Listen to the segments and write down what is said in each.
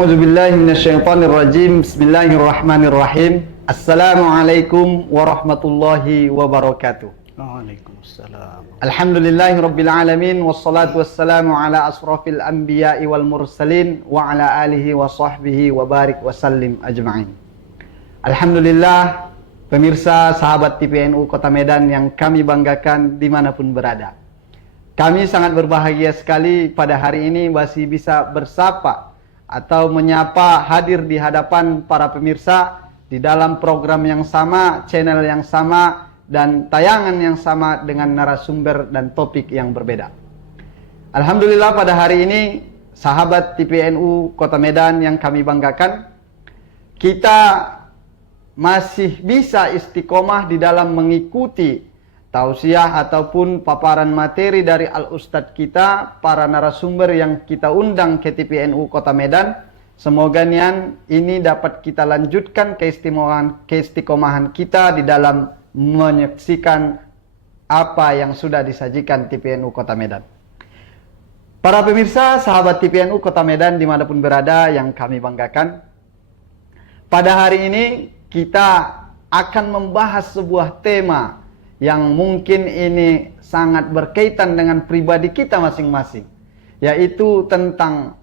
A'udzubillahi minasyaitonirrajim. Bismillahirrahmanirrahim. Assalamualaikum warahmatullahi wabarakatuh. Waalaikumsalam. Alhamdulillahirabbil alamin wassalatu wassalamu ala asrafil anbiya'i wal mursalin wa ala alihi wa sahbihi wa barik wa sallim ajma'in. Alhamdulillah, pemirsa sahabat TPNU Kota Medan yang kami banggakan dimanapun berada. Kami sangat berbahagia sekali pada hari ini masih bisa bersapa atau menyapa hadir di hadapan para pemirsa di dalam program yang sama, channel yang sama, dan tayangan yang sama dengan narasumber dan topik yang berbeda. Alhamdulillah pada hari ini sahabat TPNU Kota Medan yang kami banggakan, kita masih bisa istiqomah di dalam mengikuti tausiah ataupun paparan materi dari Al-Ustadz kita, para narasumber yang kita undang ke TPNU Kota Medan. Semoga ini dapat kita lanjutkan keistiqomahan kita di dalam menyaksikan apa yang sudah disajikan TPNU Kota Medan. Para pemirsa, sahabat TPNU Kota Medan dimanapun berada yang kami banggakan, pada hari ini kita akan membahas sebuah tema yang mungkin ini sangat berkaitan dengan pribadi kita masing-masing, yaitu tentang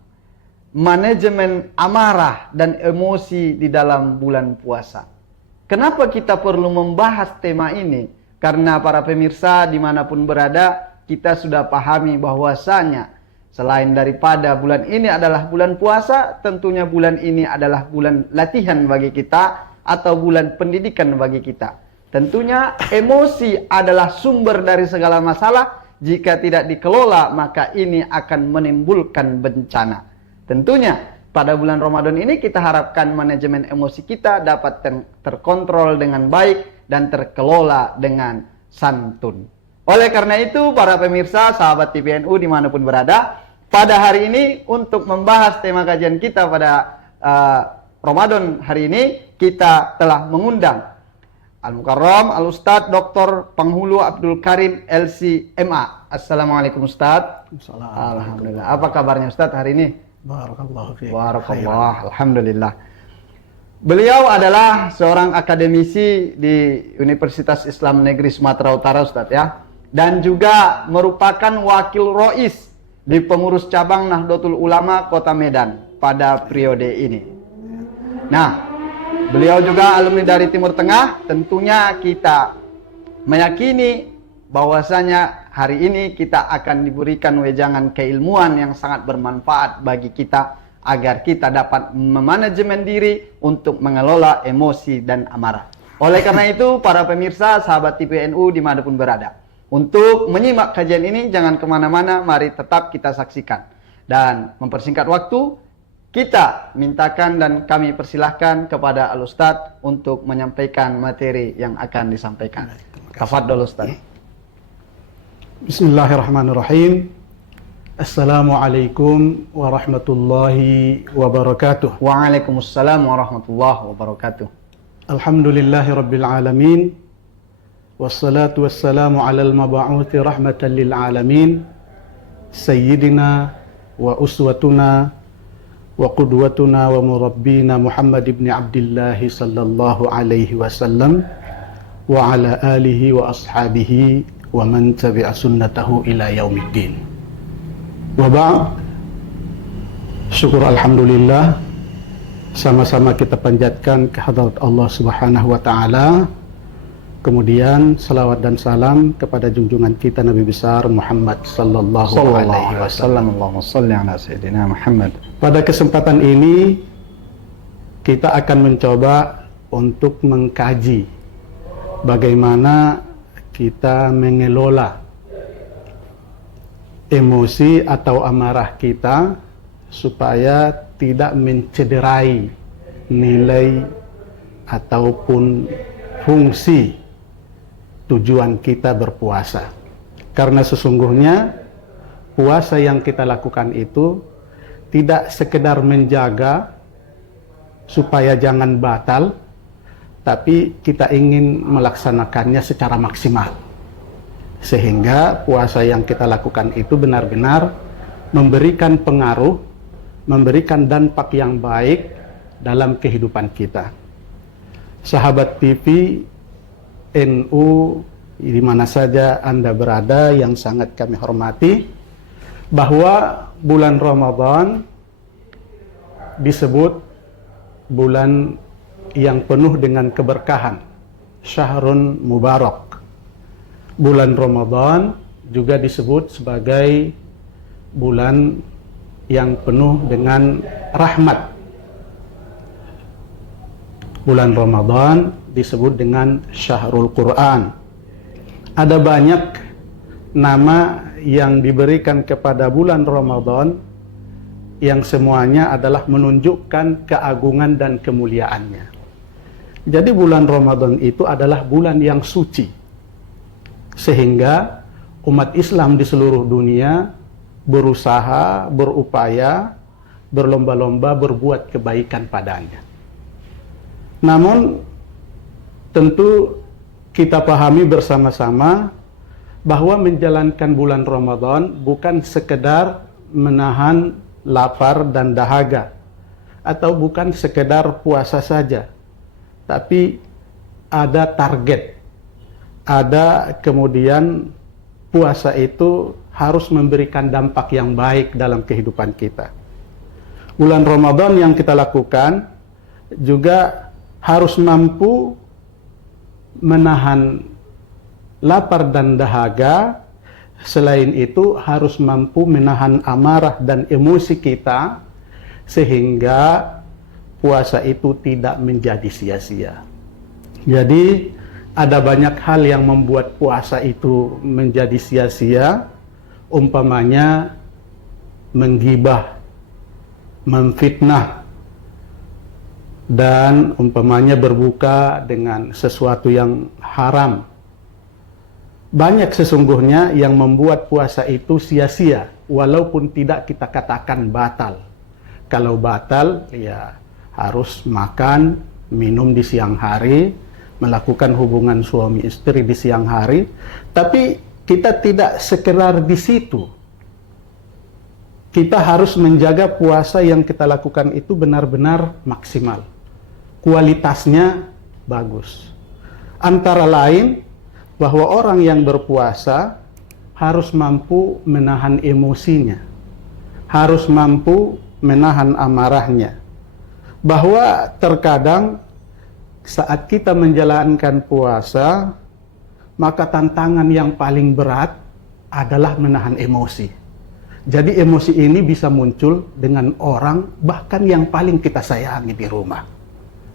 manajemen amarah dan emosi di dalam bulan puasa. Kenapa kita perlu membahas tema ini? Karena para pemirsa dimanapun berada, kita sudah pahami bahwasanya selain daripada bulan ini adalah bulan puasa, tentunya bulan ini adalah bulan latihan bagi kita atau bulan pendidikan bagi kita. Tentunya emosi adalah sumber dari segala masalah. Jika tidak dikelola, maka ini akan menimbulkan bencana. Tentunya pada bulan Ramadan ini kita harapkan manajemen emosi kita dapat terkontrol dengan baik dan terkelola dengan santun. Oleh karena itu, para pemirsa sahabat TPNU dimanapun berada, pada hari ini untuk membahas tema kajian kita pada Ramadan hari ini, kita telah mengundang Al-Mukarram Al-Ustadz Dr. Panghulu Abdul Karim LC.MA. Assalamualaikum Ustadz. Alhamdulillah. Apa kabarnya Ustadz hari ini? Barakallahu fiik. Barakallah. Alhamdulillah. Beliau adalah seorang akademisi di Universitas Islam Negeri Sumatera Utara Ustadz ya. Dan juga merupakan wakil rois di pengurus cabang Nahdlatul Ulama Kota Medan pada periode ini. Nah, beliau juga alumni dari Timur Tengah. Tentunya kita meyakini bahwasanya hari ini kita akan diberikan wejangan keilmuan yang sangat bermanfaat bagi kita agar kita dapat memanajemen diri untuk mengelola emosi dan amarah. Oleh karena itu, para pemirsa sahabat TPNU dimanapun berada, untuk menyimak kajian ini jangan kemana-mana, mari tetap kita saksikan. Dan mempersingkat waktu, kita mintakan dan kami persilahkan kepada Al-Ustadz untuk menyampaikan materi yang akan disampaikan. Tafadhol Ustadz. Bismillahirrahmanirrahim. Assalamualaikum warahmatullahi wabarakatuh. Waalaikumsalam warahmatullahi wabarakatuh. Alhamdulillahi rabbil alamin. Wassalatu wassalamu alal mab'uthi rahmatan lil alamin. Sayyidina wa uswatuna wa qudwatuna wa murabbina Muhammad ibn Abdullah sallallahu alaihi wasallam wa ala alihi wa ashabihi wa man tabi'a sunnatahu ila yaumiddin. Wa ba'd. Syukur alhamdulillah, sama-sama kita panjatkan kehadrat Allah Subhanahu wa taala. Kemudian salawat dan salam kepada junjungan kita Nabi besar Muhammad sallallahu alaihi wasallam. Allahumma shalli ala sayyidina Muhammad. Pada kesempatan ini kita akan mencoba untuk mengkaji bagaimana kita mengelola emosi atau amarah kita supaya tidak mencederai nilai ataupun fungsi tujuan kita berpuasa. Karena sesungguhnya puasa yang kita lakukan itu tidak sekedar menjaga supaya jangan batal, tapi kita ingin melaksanakannya secara maksimal. Sehingga puasa yang kita lakukan itu benar-benar memberikan pengaruh memberikan dampak yang baik dalam kehidupan kita. Sahabat TV NU di mana saja Anda berada yang sangat kami hormati, bahwa bulan Ramadan disebut bulan yang penuh dengan keberkahan, Syahrun Mubarak. Bulan Ramadan juga disebut sebagai bulan yang penuh dengan rahmat. Bulan Ramadan disebut dengan Syahrul Quran. Ada banyak nama yang diberikan kepada bulan Ramadan yang semuanya adalah menunjukkan keagungan dan kemuliaannya. Jadi bulan Ramadan itu adalah bulan yang suci, sehingga umat Islam di seluruh dunia berusaha, berupaya, berlomba-lomba berbuat kebaikan padanya. Namun tentu kita pahami bersama-sama bahwa menjalankan bulan Ramadan bukan sekedar menahan lapar dan dahaga, atau bukan sekedar puasa saja, tapi ada target. Ada kemudian puasa itu harus memberikan dampak yang baik dalam kehidupan kita. Bulan Ramadan yang kita lakukan juga harus mampu menahan lapar dan dahaga. Selain itu harus mampu menahan amarah dan emosi kita, sehingga puasa itu tidak menjadi sia-sia. Jadi ada banyak hal yang membuat puasa itu menjadi sia-sia, umpamanya menggibah, memfitnah, dan umpamanya berbuka dengan sesuatu yang haram. Banyak sesungguhnya yang membuat puasa itu sia-sia, walaupun tidak kita katakan batal. Kalau batal, ya harus makan, minum di siang hari, melakukan hubungan suami istri di siang hari, tapi kita tidak sekedar di situ. Kita harus menjaga puasa yang kita lakukan itu benar-benar maksimal, kualitasnya bagus. Antara lain bahwa orang yang berpuasa harus mampu menahan emosinya, harus mampu menahan amarahnya. Bahwa terkadang saat kita menjalankan puasa, maka tantangan yang paling berat adalah menahan emosi. Jadi emosi ini bisa muncul dengan orang bahkan yang paling kita sayangi di rumah,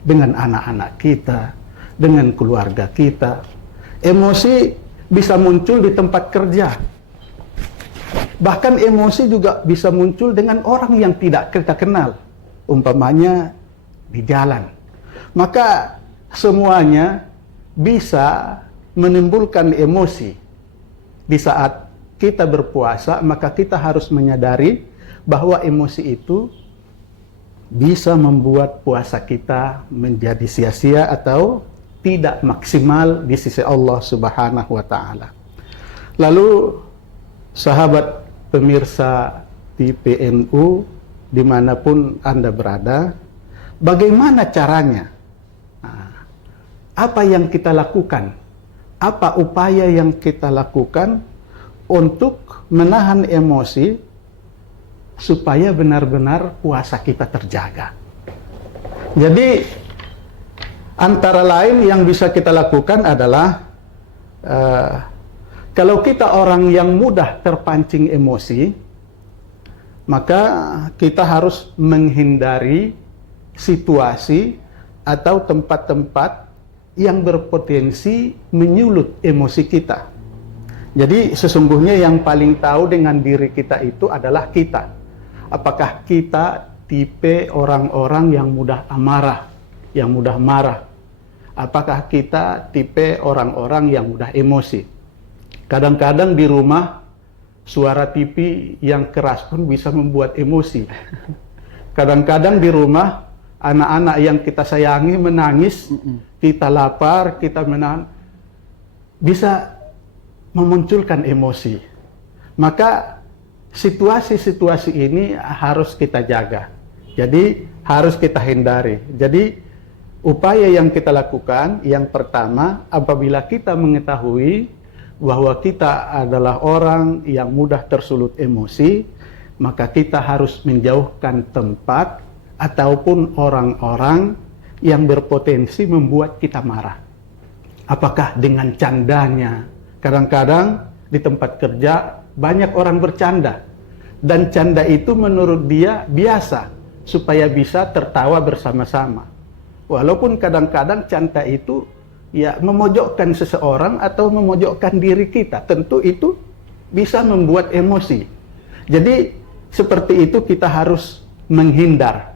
dengan anak-anak kita, dengan keluarga kita. Emosi bisa muncul di tempat kerja. Bahkan emosi juga bisa muncul dengan orang yang tidak kita kenal, umpamanya di jalan. Maka semuanya bisa menimbulkan emosi. Di saat kita berpuasa, maka kita harus menyadari bahwa emosi itu bisa membuat puasa kita menjadi sia-sia atau tidak maksimal di sisi Allah Subhanahu wa Ta'ala. Lalu sahabat pemirsa di PNU dimanapun Anda berada, bagaimana caranya? Apa yang kita lakukan? Apa upaya yang kita lakukan untuk menahan emosi supaya benar-benar puasa kita terjaga? Jadi antara lain yang bisa kita lakukan adalah kalau kita orang yang mudah terpancing emosi, maka kita harus menghindari situasi atau tempat-tempat yang berpotensi menyulut emosi kita. Jadi sesungguhnya yang paling tahu dengan diri kita itu adalah kita. Apakah kita tipe orang-orang yang mudah amarah, yang mudah marah? Apakah kita tipe orang-orang yang mudah emosi? Kadang-kadang di rumah suara TV yang keras pun bisa membuat emosi. Kadang-kadang di rumah anak-anak yang kita sayangi menangis, kita lapar, kita menahan, bisa memunculkan emosi. Maka situasi-situasi ini harus kita jaga. Jadi harus kita hindari. Jadi upaya yang kita lakukan, yang pertama, apabila kita mengetahui bahwa kita adalah orang yang mudah tersulut emosi, maka kita harus menjauhkan tempat ataupun orang-orang yang berpotensi membuat kita marah. Apakah dengan candanya? Kadang-kadang di tempat kerja banyak orang bercanda, dan canda itu menurut dia biasa, supaya bisa tertawa bersama-sama. Walaupun kadang-kadang canda itu ya memojokkan seseorang atau memojokkan diri kita, tentu itu bisa membuat emosi. Jadi seperti itu kita harus menghindar.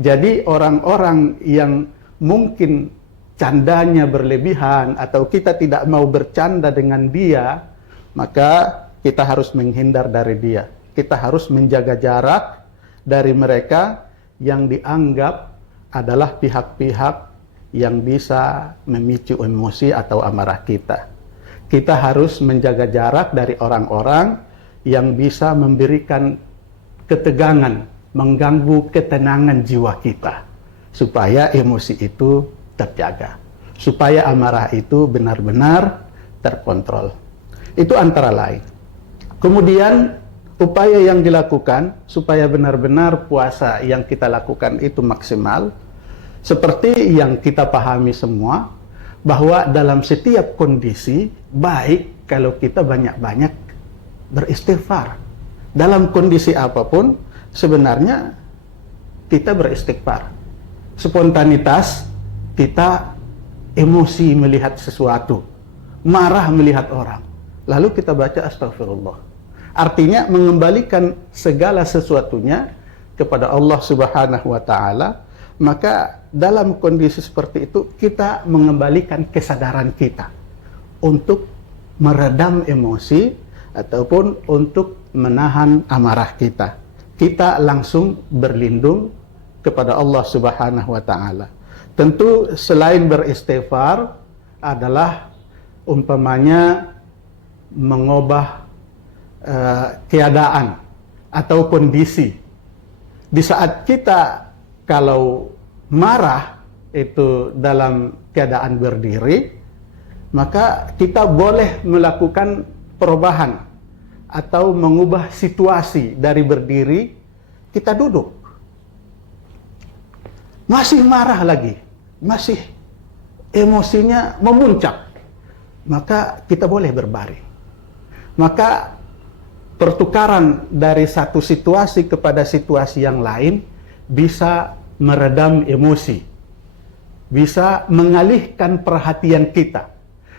Jadi orang-orang yang mungkin candanya berlebihan atau kita tidak mau bercanda dengan dia, maka kita harus menghindar dari dia. Kita harus menjaga jarak dari mereka yang dianggap adalah pihak-pihak yang bisa memicu emosi atau amarah kita. Kita harus menjaga jarak dari orang-orang yang bisa memberikan ketegangan, mengganggu ketenangan jiwa kita, supaya emosi itu terjaga, supaya amarah itu benar-benar terkontrol. Itu antara lain. Kemudian upaya yang dilakukan supaya benar-benar puasa yang kita lakukan itu maksimal, seperti yang kita pahami semua, bahwa dalam setiap kondisi baik kalau kita banyak-banyak beristighfar. Dalam kondisi apapun sebenarnya kita beristighfar. Spontanitas, kita emosi melihat sesuatu, marah melihat orang, lalu kita baca astagfirullah. Artinya mengembalikan segala sesuatunya kepada Allah Subhanahu wa Ta'ala. Maka dalam kondisi seperti itu kita mengembalikan kesadaran kita untuk meredam emosi ataupun untuk menahan amarah kita. Kita langsung berlindung kepada Allah Subhanahu wa Ta'ala. Tentu selain beristighfar adalah umpamanya mengubah keadaan atau kondisi. Di saat kita kalau marah itu dalam keadaan berdiri, maka kita boleh melakukan perubahan atau mengubah situasi dari berdiri, kita duduk. Masih marah lagi, masih emosinya memuncak, maka kita boleh berbaring. Maka pertukaran dari satu situasi kepada situasi yang lain bisa meredam emosi, bisa mengalihkan perhatian kita.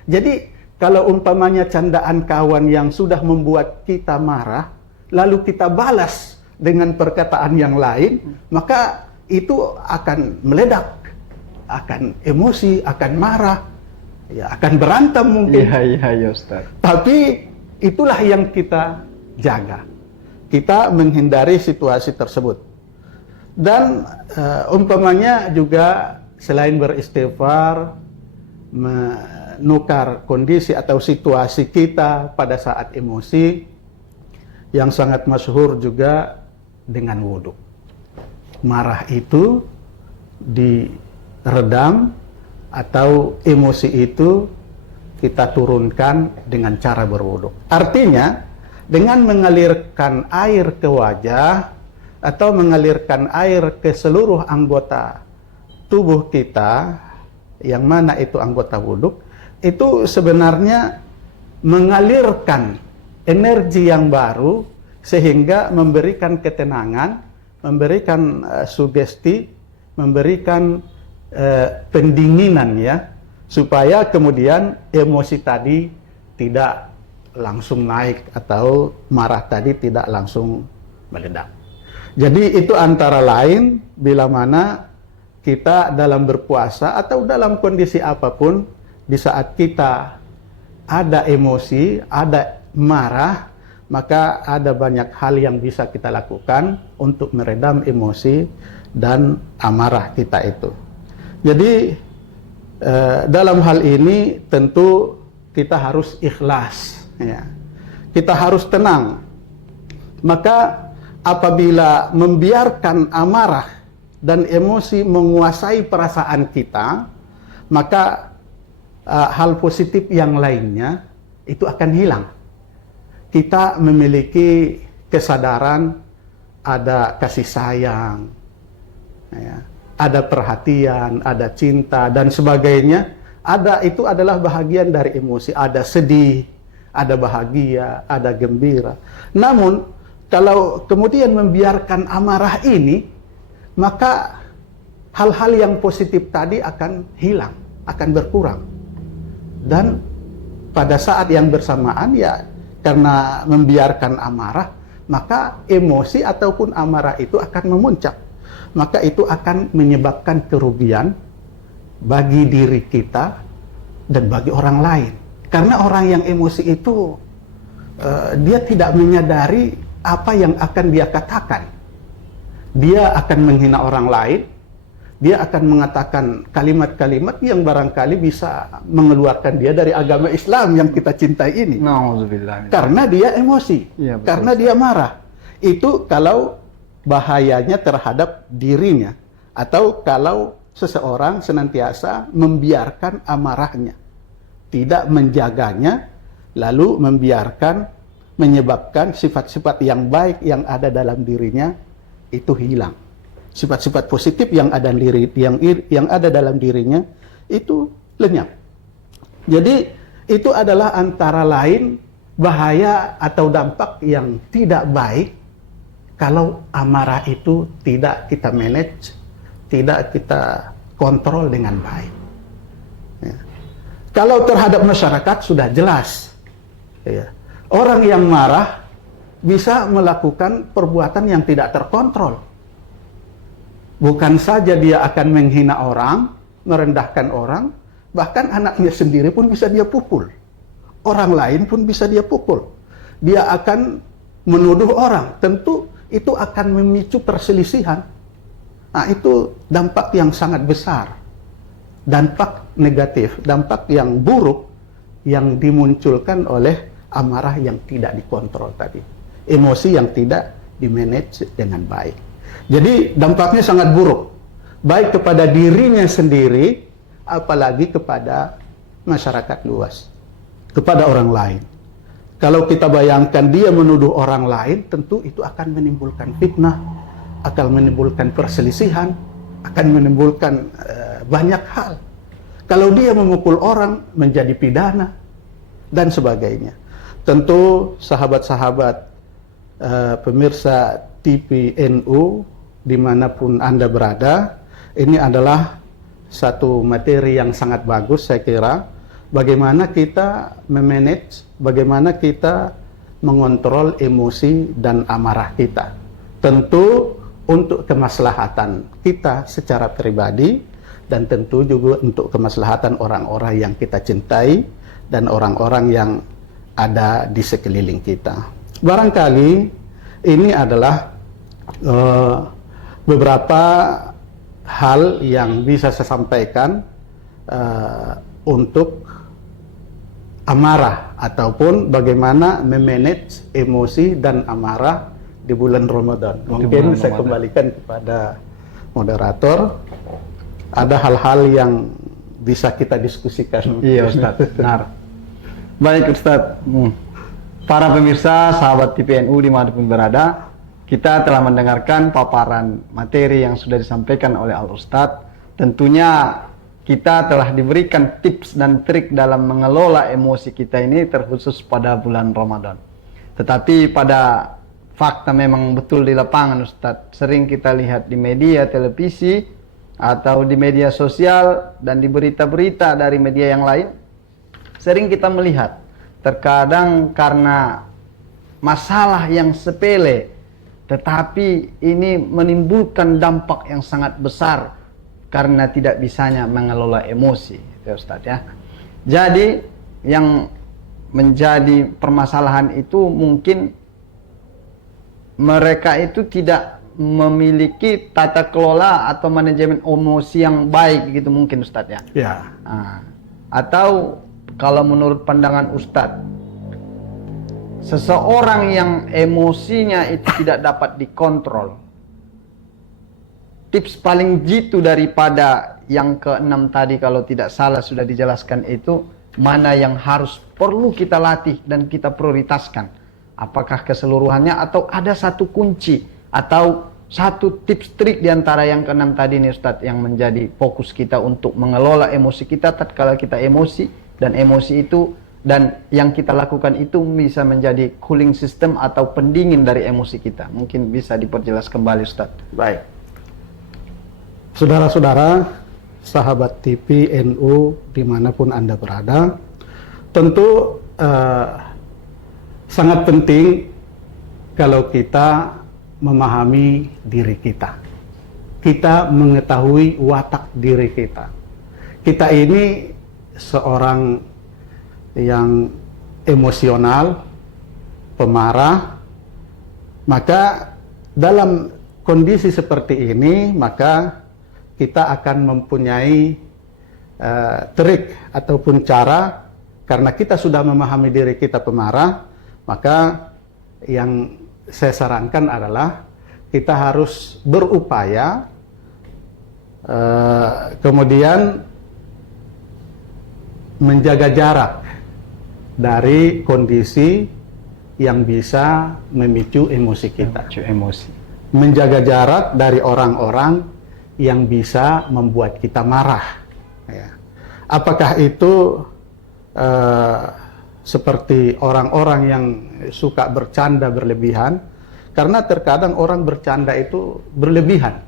Jadi kalau umpamanya candaan kawan yang sudah membuat kita marah, lalu kita balas dengan perkataan yang lain, maka itu akan meledak, akan emosi, akan marah, ya akan berantem mungkin. Iya Ustaz. Tapi itulah yang kita jaga. Kita menghindari situasi tersebut. Dan umpamanya juga selain beristighfar, menukar kondisi atau situasi kita pada saat emosi, yang sangat masyhur juga dengan wudhu. Marah itu diredam atau emosi itu kita turunkan dengan cara berwudhu. Artinya dengan mengalirkan air ke wajah atau mengalirkan air ke seluruh anggota tubuh kita, yang mana itu anggota wudhu, itu sebenarnya mengalirkan energi yang baru sehingga memberikan ketenangan, memberikan sugesti, memberikan pendinginan ya, supaya kemudian emosi tadi tidak langsung naik atau marah tadi tidak langsung meledak. Jadi itu antara lain bila mana kita dalam berpuasa atau dalam kondisi apapun, di saat kita ada emosi, ada marah, maka ada banyak hal yang bisa kita lakukan untuk meredam emosi dan amarah kita itu. Jadi dalam hal ini tentu kita harus ikhlas, ya. Kita harus tenang Maka apabila membiarkan amarah dan emosi menguasai perasaan kita, maka hal positif yang lainnya itu akan hilang. Kita memiliki kesadaran, ada kasih sayang, ya, ada perhatian, ada cinta dan sebagainya. Itu adalah bahagian dari emosi. Ada sedih, ada bahagia, ada gembira. Namun kalau kemudian membiarkan amarah ini, maka hal-hal yang positif tadi akan hilang, akan berkurang. Dan pada saat yang bersamaan ya, karena membiarkan amarah, maka emosi ataupun amarah itu akan memuncak. Maka itu akan menyebabkan kerugian bagi diri kita dan bagi orang lain. Karena orang yang emosi itu dia tidak menyadari apa yang akan dia katakan. Dia akan menghina orang lain, dia akan mengatakan kalimat-kalimat yang barangkali bisa mengeluarkan dia dari agama Islam yang kita cintai ini. Nauzubillah. Karena dia emosi, Iya, betul, karena dia marah. Itu kalau bahayanya terhadap dirinya, atau kalau seseorang senantiasa membiarkan amarahnya, tidak menjaganya, lalu menyebabkan sifat-sifat yang baik yang ada dalam dirinya itu hilang. Sifat-sifat positif yang ada dalam dirinya itu lenyap. Jadi itu adalah antara lain bahaya atau dampak yang tidak baik kalau amarah itu tidak kita manage, tidak kita kontrol dengan baik. Ya. Kalau terhadap masyarakat sudah jelas, ya. Orang yang marah bisa melakukan perbuatan yang tidak terkontrol. Bukan saja dia akan menghina orang, merendahkan orang, bahkan anaknya sendiri pun bisa dia pukul. Orang lain pun bisa dia pukul. Dia akan menuduh orang, tentu itu akan memicu perselisihan. Nah, itu dampak yang sangat besar. Dampak negatif, dampak yang buruk yang dimunculkan oleh amarah yang tidak dikontrol tadi. Emosi yang tidak dimanage dengan baik. Jadi dampaknya sangat buruk. Baik kepada dirinya sendiri, apalagi kepada masyarakat luas. Kepada orang lain. Kalau kita bayangkan dia menuduh orang lain, tentu itu akan menimbulkan fitnah, akan menimbulkan perselisihan, akan menimbulkan banyak hal. Kalau dia memukul orang, menjadi pidana, dan sebagainya. Tentu sahabat-sahabat pemirsa TPNU dimanapun Anda berada, ini adalah satu materi yang sangat bagus saya kira. Bagaimana kita memanage, bagaimana kita mengontrol emosi dan amarah kita. Tentu untuk kemaslahatan kita secara pribadi dan tentu juga untuk kemaslahatan orang-orang yang kita cintai dan orang-orang yang ada di sekeliling kita. Barangkali ini adalah beberapa hal yang bisa saya sampaikan untuk amarah ataupun bagaimana memanage emosi dan amarah di bulan Ramadan. Mungkin saya kembalikan kepada moderator. Ada hal-hal yang bisa kita diskusikan. Iya Ustaz, benar. Baik Ustaz, para pemirsa, sahabat TPNU dimanapun berada, kita telah mendengarkan paparan materi yang sudah disampaikan oleh Al-Ustaz. Tentunya kita telah diberikan tips dan trik dalam mengelola emosi kita ini terkhusus pada bulan Ramadan. Tetapi pada fakta memang betul di lapangan Ustaz, sering kita lihat di media, televisi, atau di media sosial dan di berita-berita dari media yang lain, sering kita melihat terkadang karena masalah yang sepele tetapi ini menimbulkan dampak yang sangat besar karena tidak bisanya mengelola emosi, ya Ustaz ya. Jadi yang menjadi permasalahan itu mungkin mereka itu tidak memiliki tata kelola atau manajemen emosi yang baik gitu mungkin Ustaz ya. Ya. Atau kalau menurut pandangan Ustadz, seseorang yang emosinya itu tidak dapat dikontrol, tips paling jitu daripada yang keenam tadi kalau tidak salah sudah dijelaskan itu, mana yang harus perlu kita latih dan kita prioritaskan. Apakah keseluruhannya atau ada satu kunci atau satu tips trik diantara yang keenam tadi nih Ustadz, yang menjadi fokus kita untuk mengelola emosi kita tatkala kita emosi, dan emosi itu dan yang kita lakukan itu bisa menjadi cooling system atau pendingin dari emosi kita. Mungkin bisa diperjelas kembali Ustadz. Baik. Saudara-saudara, sahabat TV NU dimanapun Anda berada, tentu sangat penting kalau kita memahami diri kita. Kita mengetahui watak diri kita. Kita ini seorang yang emosional, pemarah, maka dalam kondisi seperti ini, maka kita akan mempunyai trik ataupun cara, karena kita sudah memahami diri kita pemarah, maka yang saya sarankan adalah kita harus berupaya kemudian menjaga jarak dari kondisi yang bisa memicu emosi kita. Menjaga jarak dari orang-orang yang bisa membuat kita marah. Ya. Apakah itu seperti orang-orang yang suka bercanda berlebihan? Karena terkadang orang bercanda itu berlebihan.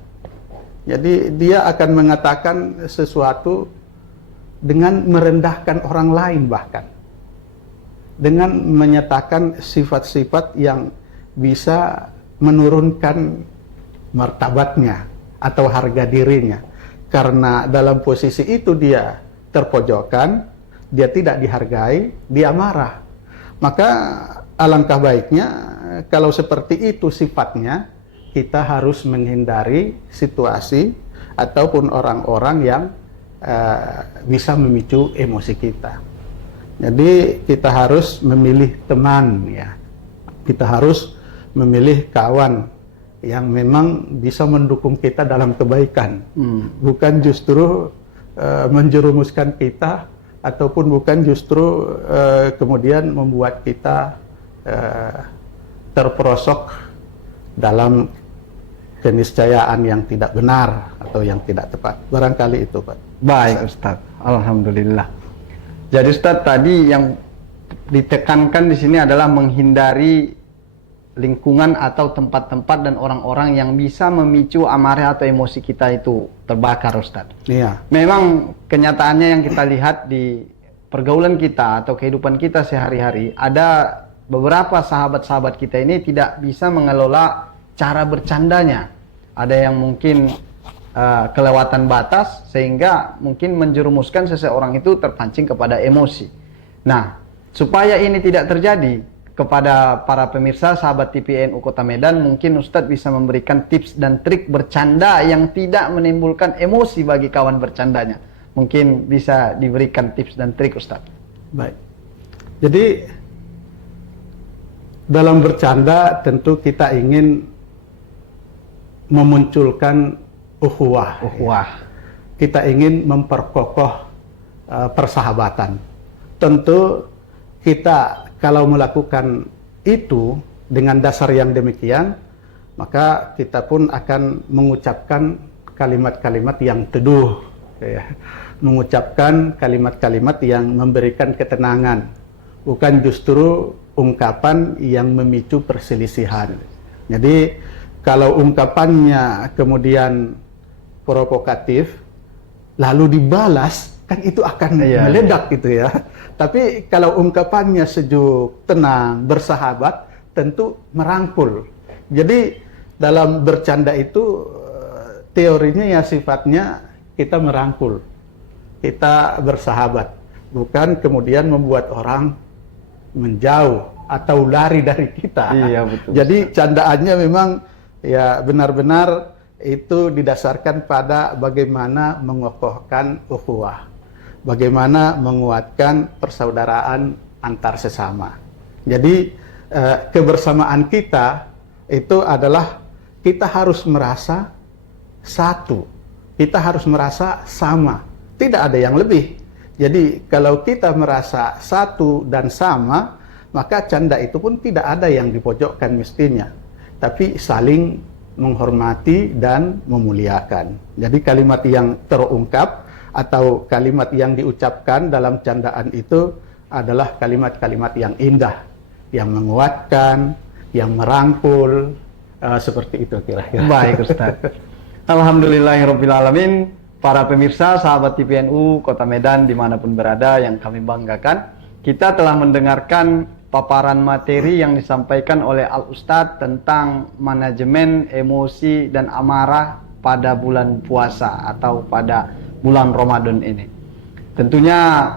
Jadi dia akan mengatakan sesuatu dengan merendahkan orang lain, bahkan dengan menyatakan sifat-sifat yang bisa menurunkan martabatnya atau harga dirinya. Karena dalam posisi itu dia terpojokkan, dia tidak dihargai, dia marah. Maka alangkah baiknya kalau seperti itu sifatnya, kita harus menghindari situasi ataupun orang-orang yang bisa memicu emosi kita. Jadi kita harus memilih teman, ya. Kita harus memilih kawan yang memang bisa mendukung kita dalam kebaikan, bukan justru menjerumuskan kita, ataupun bukan justru kemudian membuat kita terperosok dalam keniscayaan yang tidak benar atau yang tidak tepat. Barangkali itu, Pak. Baik Ustadz, alhamdulillah. Jadi Ustadz, tadi yang ditekankan di sini adalah menghindari lingkungan atau tempat-tempat dan orang-orang yang bisa memicu amarah atau emosi kita itu terbakar, Ustadz. Iya. Memang kenyataannya yang kita lihat di pergaulan kita atau kehidupan kita sehari-hari, ada beberapa sahabat-sahabat kita ini tidak bisa mengelola cara bercandanya. Ada yang mungkin kelewatan batas sehingga mungkin menjerumuskan seseorang itu terpancing kepada emosi. Nah, supaya ini tidak terjadi, kepada para pemirsa sahabat TVNU Kota Medan, mungkin Ustadz bisa memberikan tips dan trik bercanda yang tidak menimbulkan emosi bagi kawan bercandanya. Mungkin bisa diberikan tips dan trik, Ustadz. Baik. Jadi dalam bercanda tentu kita ingin memunculkan ukhuwah. Ukhuwah. Kita ingin memperkokoh persahabatan. Tentu kita kalau melakukan itu dengan dasar yang demikian, maka kita pun akan mengucapkan kalimat-kalimat yang teduh, ya. Mengucapkan kalimat-kalimat yang memberikan ketenangan, bukan justru ungkapan yang memicu perselisihan. Jadi kalau ungkapannya kemudian provokatif, lalu dibalas, kan itu akan meledak gitu ya. Tapi kalau ungkapannya sejuk, tenang, bersahabat, tentu merangkul. Jadi dalam bercanda itu teorinya ya sifatnya kita merangkul, kita bersahabat, bukan kemudian membuat orang menjauh atau lari dari kita. Iya, betul. Jadi candaannya memang ya benar-benar itu didasarkan pada bagaimana mengokohkan ukhuwah, bagaimana menguatkan persaudaraan antar sesama. Jadi kebersamaan kita itu adalah kita harus merasa satu, kita harus merasa sama, tidak ada yang lebih. Jadi kalau kita merasa satu dan sama, maka canda itu pun tidak ada yang dipojokkan mestinya, tapi saling menghormati dan memuliakan. Jadi kalimat yang terungkap atau kalimat yang diucapkan dalam candaan itu adalah kalimat-kalimat yang indah, yang menguatkan, yang merangkul, seperti itu kira-kira. Baik Ustaz. Alhamdulillahirrabbilalamin. Para pemirsa, sahabat TVNU Kota Medan dimanapun berada yang kami banggakan, kita telah mendengarkan paparan materi yang disampaikan oleh Al-Ustadz tentang manajemen emosi dan amarah pada bulan puasa atau pada bulan Ramadan ini. Tentunya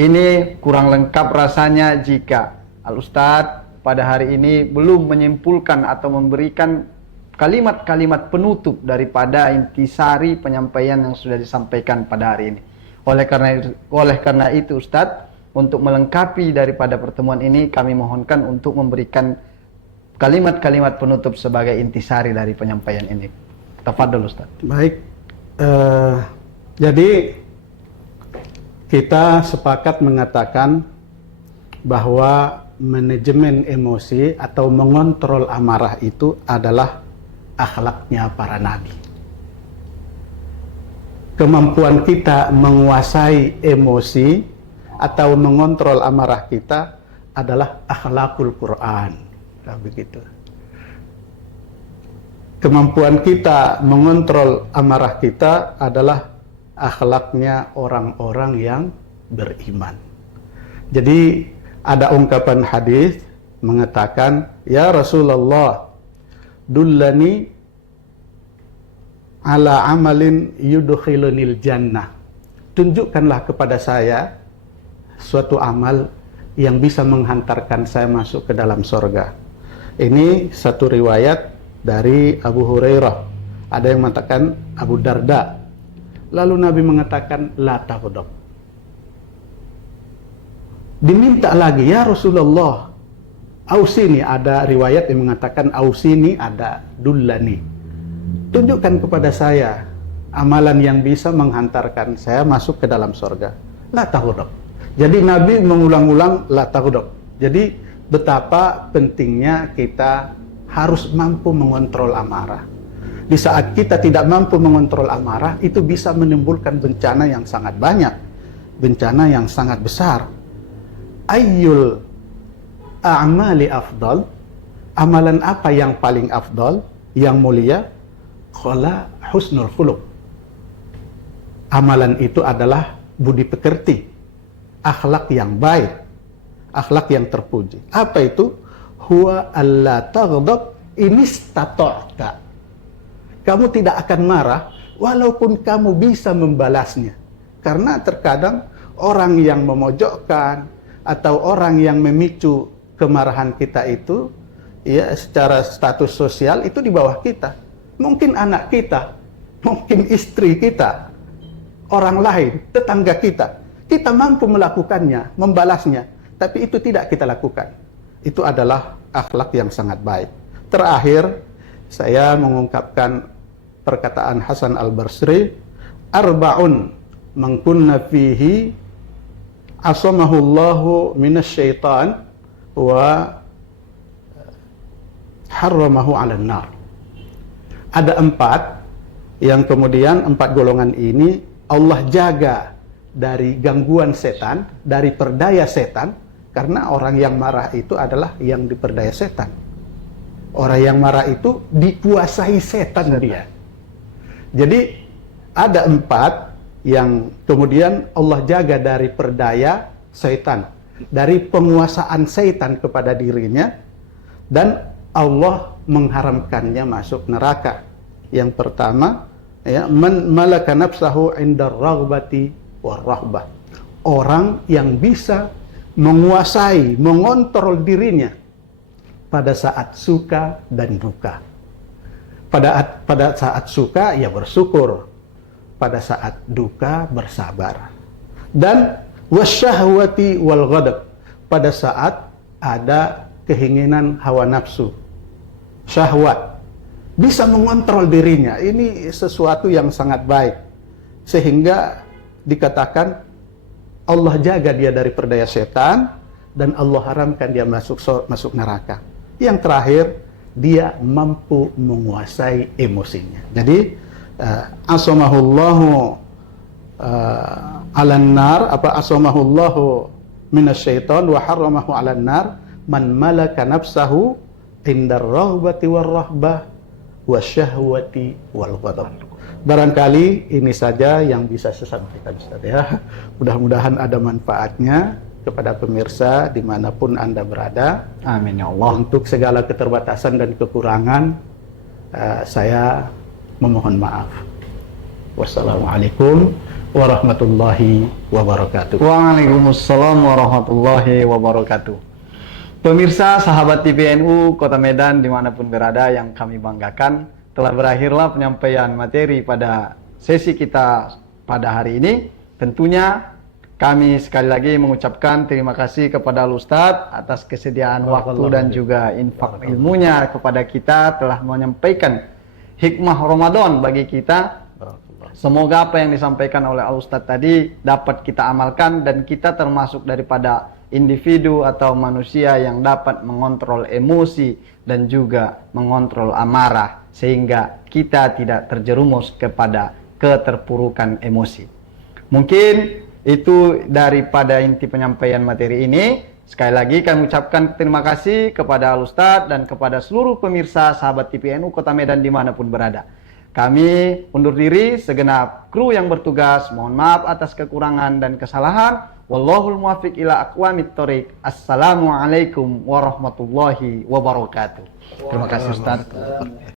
ini kurang lengkap rasanya jika Al-Ustadz pada hari ini belum menyimpulkan atau memberikan kalimat-kalimat penutup daripada intisari penyampaian yang sudah disampaikan pada hari ini. Oleh karena itu Ustadz, untuk melengkapi daripada pertemuan ini, kami mohonkan untuk memberikan kalimat-kalimat penutup sebagai intisari dari penyampaian ini. Tafadhol Ustaz. Baik, jadi kita sepakat mengatakan bahwa manajemen emosi atau mengontrol amarah itu adalah akhlaknya para nabi. Kemampuan kita menguasai emosi atau mengontrol amarah kita adalah akhlakul Quran. Nah, begitu. Kemampuan kita mengontrol amarah kita adalah akhlaknya orang-orang yang beriman. Jadi ada ungkapan hadis mengatakan, ya Rasulullah, dullani ala amalin yudkhilunil jannah. Tunjukkanlah kepada saya suatu amal yang bisa menghantarkan saya masuk ke dalam surga. Ini satu riwayat dari Abu Hurairah. Ada yang mengatakan Abu Darda. Lalu Nabi mengatakan la taghdab. Diminta lagi, ya Rasulullah, ausini. Ada riwayat yang mengatakan ausini, ada dullani. Tunjukkan kepada saya amalan yang bisa menghantarkan saya masuk ke dalam surga. La taghdab. Jadi Nabi mengulang-ulang la taghdab. Jadi betapa pentingnya kita harus mampu mengontrol amarah. Di saat kita tidak mampu mengontrol amarah, itu bisa menimbulkan bencana yang sangat banyak, bencana yang sangat besar. Ayyul a'mali afdal, amalan apa yang paling afdal, yang mulia? Qala husnul khuluq. Amalan itu adalah budi pekerti, akhlak yang baik, akhlak yang terpuji. Apa itu? Huwa alla taghdab inistata'ta. Kamu tidak akan marah walaupun kamu bisa membalasnya. Karena terkadang orang yang memojokkan atau orang yang memicu kemarahan kita itu, ya, secara status sosial itu di bawah kita. Mungkin anak kita, mungkin istri kita, orang lain, tetangga kita. Kita mampu melakukannya, membalasnya, tapi itu tidak kita lakukan. Itu adalah akhlak yang sangat baik. Terakhir, saya mengungkapkan perkataan Hasan al-Basri, arba'un man kunna fihi asamahullahu minasyaitan wa harramahu 'alan nar. Ada 4 yang kemudian 4 golongan ini Allah jaga dari gangguan setan, dari perdaya setan, karena orang yang marah itu adalah yang diperdaya setan. Orang yang marah itu dikuasai setan dia. Jadi ada 4 yang kemudian Allah jaga dari perdaya setan, dari penguasaan setan kepada dirinya, dan Allah mengharamkannya masuk neraka. Yang pertama, ya, man malaka nafsahu 'inda ar-raghbati war-rahbah. Orang yang bisa menguasai, mengontrol dirinya pada saat suka dan duka. Pada saat suka, ya bersyukur. Pada saat duka, bersabar. Dan wasyahwati wal ghadab. Pada saat ada keinginan hawa nafsu, syahwat, bisa mengontrol dirinya. Ini sesuatu yang sangat baik, sehingga dikatakan Allah jaga dia dari perdaya setan dan Allah haramkan dia masuk neraka. Yang terakhir, dia mampu menguasai emosinya. Jadi asamahullahu alan nar, asamahullahu minasyaiton wa harramahu alan nar man malaka nafsahu indar rahbati war rahbah wasyahwati wal ghadab. Barangkali ini saja yang bisa saya sampaikan, Ustaz, ya. Mudah-mudahan ada manfaatnya kepada pemirsa dimanapun Anda berada. Amin ya Allah. Untuk segala keterbatasan dan kekurangan, saya memohon maaf. Wassalamualaikum warahmatullahi wabarakatuh. Waalaikumsalam warahmatullahi wabarakatuh. Pemirsa sahabat TVNU Kota Medan dimanapun berada, yang kami banggakan, telah berakhirlah penyampaian materi pada sesi kita pada hari ini. Tentunya kami sekali lagi mengucapkan terima kasih kepada Ustadz atas kesediaan waktu dan juga infak ilmunya kepada kita, telah menyampaikan hikmah Ramadan bagi kita. Semoga apa yang disampaikan oleh Ustadz tadi dapat kita amalkan, dan kita termasuk daripada individu atau manusia yang dapat mengontrol emosi dan juga mengontrol amarah, sehingga kita tidak terjerumus kepada keterpurukan emosi. Mungkin itu daripada inti penyampaian materi ini. Sekali lagi kami ucapkan terima kasih kepada Ustadz dan kepada seluruh pemirsa sahabat TVNU Kota Medan dimanapun berada. Kami undur diri, segenap kru yang bertugas mohon maaf atas kekurangan dan kesalahan. Wallahul muwaffiq ila aqwamit thoriq. Assalamualaikum warahmatullahi wabarakatuh. Terima kasih Ustaz.